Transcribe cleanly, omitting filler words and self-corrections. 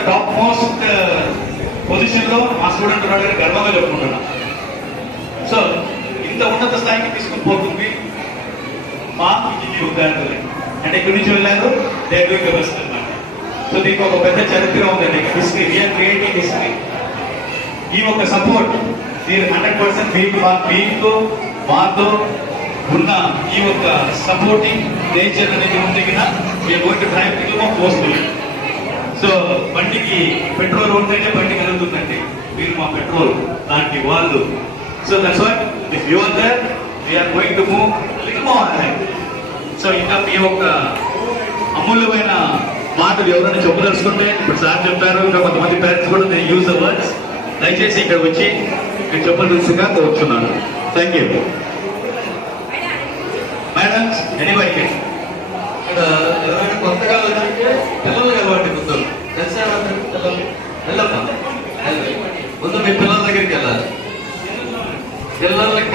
The top most position లో మా student ఉన్నాడు అని గర్వంగా చెప్పుకుంటున్నా. సో ఇంత ఉన్నత స్థాయికి తీసుకుని పోతుంది మా ఇంజనీరింగ్ విద్యార్థులే. అంటే ఇక్కడి నుంచి వెళ్ళారు, they are doing the best అన్నమాట. సో దీనికి ఒక పెద్ద చరిత్ర ఉందండి, హిస్టరీ, రియల్ క్రియేటివ్ హిస్టరీ. ఈ ఒక సపోర్ట్ మీరు 100% మీకు మాతో ఉన్న ఈ ఒక సపోర్టింగ్ నేచర్ అనేది ఉంటే కదా మీరు going to drive little more forcefully. So బండికి పెట్రోల్ ఉంటేనే బండి కలుగుతుందండి, మీరు మా పెట్రోల్ లాంటి వాళ్ళు. So that's why if you are there we are going to move little more ahead. So ఇంకా మీ యొక్క అమూల్యమైన మాటలు ఎవరైనా చెప్పదలుచుకుంటే, ఇప్పుడు సార్ చెప్పారు, ఇంకా కొంతమంది పేరెంట్స్ కూడా నేను యూజ్ ద వర్డ్స్, దయచేసి ఇక్కడ వచ్చి నేను చెప్పదలుచుగా కోరుతున్నాను. Thank you madam. ఎనీబడి ఇక్కడ ఎవరైనా కొత్తగా వచ్చి పిల్లలు కలవండి, ముందు తెలిసే పిల్లలు వెళ్ళమ్మా, ముందు మీ పిల్లల దగ్గరికి వెళ్ళాలి. పిల్లలకి